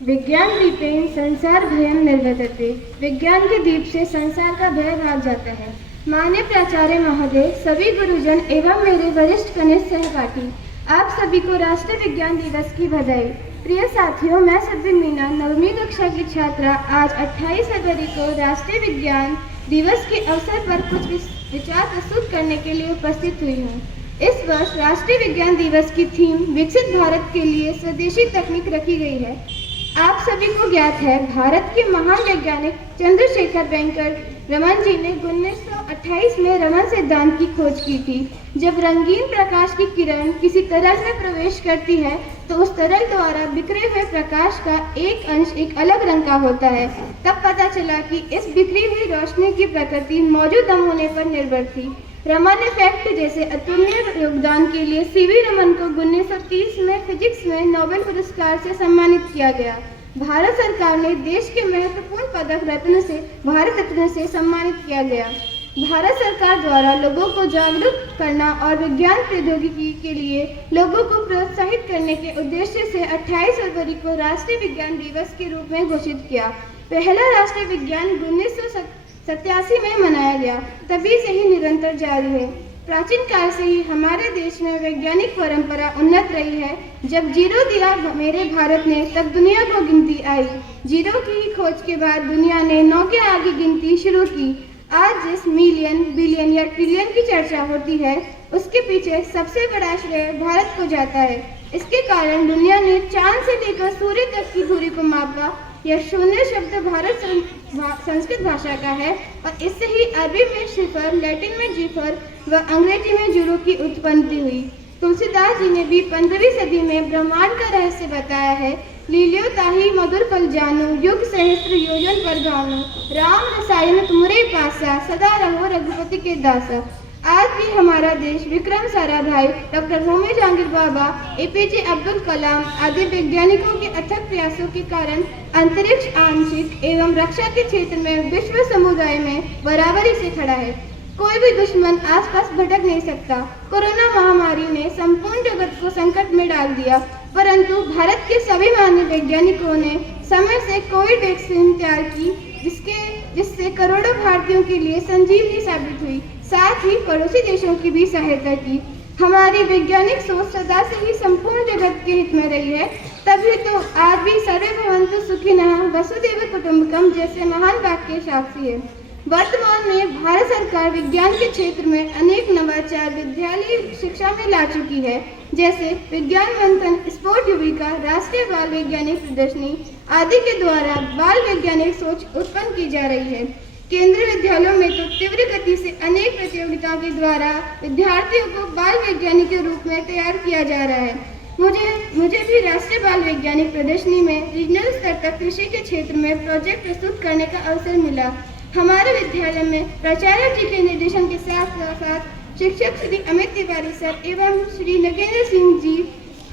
विज्ञान दीपेन संसार भयं निर्वर्तते। विज्ञान के दीप से संसार का भय भाग जाता है। माननीय प्राचार्य महोदय, सभी गुरुजन एवं मेरे वरिष्ठ कनिष्ठ सहपाठी, आप सभी को राष्ट्रीय विज्ञान दिवस की बधाई। प्रिय साथियों, मैं सद्विन मीना, 9वीं कक्षा की छात्रा, आज 28 फरवरी को राष्ट्रीय विज्ञान दिवस के अवसर पर कुछ विचार प्रस्तुत करने के लिए उपस्थित हुई हूँ। इस वर्ष राष्ट्रीय विज्ञान दिवस की थीम विकसित भारत के लिए स्वदेशी तकनीक रखी गई है। आप सभी को ज्ञात है, भारत के महान वैज्ञानिक चंद्रशेखर वेंकट रमन जी ने 1928 में रमन सिद्धांत की खोज की थी। जब रंगीन प्रकाश की किरण किसी तरल में प्रवेश करती है तो उस तरल द्वारा बिखरे हुए प्रकाश का एक अंश एक अलग रंग का होता है। तब पता चला कि इस बिखरी हुई रोशनी की प्रकृति मौजूद नमूने पर निर्भर थी। रमन इफेक्ट जैसे अतुलनीय योगदान के लिए सीवी रमन को 1930 में फिजिक्स में नोबेल पुरस्कार से सम्मानित किया गया। भारत सरकार ने देश के महत्वपूर्ण पदक रत्न से भारत रत्न से सम्मानित किया गया। भारत सरकार द्वारा लोगों को जागरूक करना और विज्ञान प्रौद्योगिकी के लिए लोगों को प्रोत्साहित करने के उद्देश्य से 28 फरवरी को राष्ट्रीय विज्ञान दिवस के रूप में घोषित किया। पहला राष्ट्रीय विज्ञान 1987 में मनाया गया, तभी से ही निरंतर जारी है। प्राचीन काल से ही हमारे देश में वैज्ञानिक परंपरा उन्नत रही है। जब जीरो दिया मेरे भारत ने, तब दुनिया को गिनती आई। जीरो की खोज के बाद दुनिया ने 9 के आगे गिनती शुरू की। आज जिस मिलियन, बिलियन या ट्रिलियन की चर्चा होती है, उसके पीछे सबसे बड़ा श्रेय भारत को जाता है। इसके कारण दुनिया ने चांद से लेकर सूर्य तक की दूरी को मापा। यह शून्य शब्द भारत संस्कृत भाषा का है और इससे ही अरबी में शिफर, लैटिन में जीफर व अंग्रेजी में जुरू की उत्पत्ति हुई। तुलसीदास जी ने भी 15वीं सदी में ब्रह्मांड का रहस्य बताया है। लीलियो ताहि मधुर फल जानू, युग सहस्त्र योजन पर भानु, राम रसायन तुमरे पासा, सदा रहो रघुपति के दासा। आज भी हमारा देश विक्रम साराभाई, डॉक्टर होमी जहांगीर बाबा, एपीजे अब्दुल कलाम आदि वैज्ञानिकों के अथक प्रयासों के कारण अंतरिक्ष, आंशिक एवं रक्षा के क्षेत्र में विश्व समुदाय में बराबरी से खड़ा है। कोई भी दुश्मन आसपास भटक नहीं सकता। कोरोना महामारी ने संपूर्ण जगत को संकट में डाल दिया, परंतु भारत के सभी मान्य वैज्ञानिकों ने समय से कोविड वैक्सीन तैयार की, जिससे करोड़ों भारतीयों के लिए संजीवनी साबित हुई। साथ ही पड़ोसी देशों की भी सहायता की। हमारी वैज्ञानिक सोच सदा से ही संपूर्ण जगत के हित में रही है, तभी तो आज भी सर्वे भवन्तु सुखिनः वसुधैव कुटुम्बकम जैसे महान वाक्य साक्षी है। वर्तमान में भारत सरकार विज्ञान के क्षेत्र में अनेक नवाचार विद्यालय शिक्षा में ला चुकी है, जैसे विज्ञान मंथन, स्पोर्ट युविका, राष्ट्रीय बाल वैज्ञानिक प्रदर्शनी आदि के द्वारा बाल वैज्ञानिक सोच उत्पन्न की जा रही है। केंद्रीय विद्यालयों में तो तीव्र गति से अनेक प्रतियोगिताओं के द्वारा विद्यार्थियों को बाल वैज्ञानिक के रूप में तैयार किया जा रहा है। मुझे भी राष्ट्रीय बाल वैज्ञानिक प्रदर्शनी में रीजनल स्तर तक कृषि के क्षेत्र में प्रोजेक्ट प्रस्तुत करने का अवसर मिला। हमारे विद्यालय में प्राचार्य जी के निर्देशन के साथ साथ शिक्षक श्री अमित तिवारी सर एवं श्री नगेंद्र सिंह जी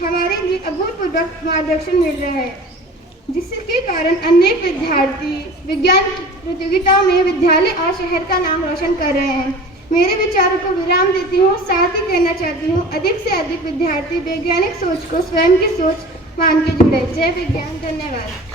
हमारे लिए अभूतपूर्व मार्गदर्शन मिल रहा है, जिसके कारण अनेक विद्यार्थी विज्ञान प्रतियोगिताओं में विद्यालय और शहर का नाम रोशन कर रहे हैं। मेरे विचारों को विराम देती हूँ। साथ ही कहना चाहती हूँ, अधिक से अधिक विद्यार्थी वैज्ञानिक सोच को स्वयं की सोच मान के जुड़े। जय विज्ञान। धन्यवाद।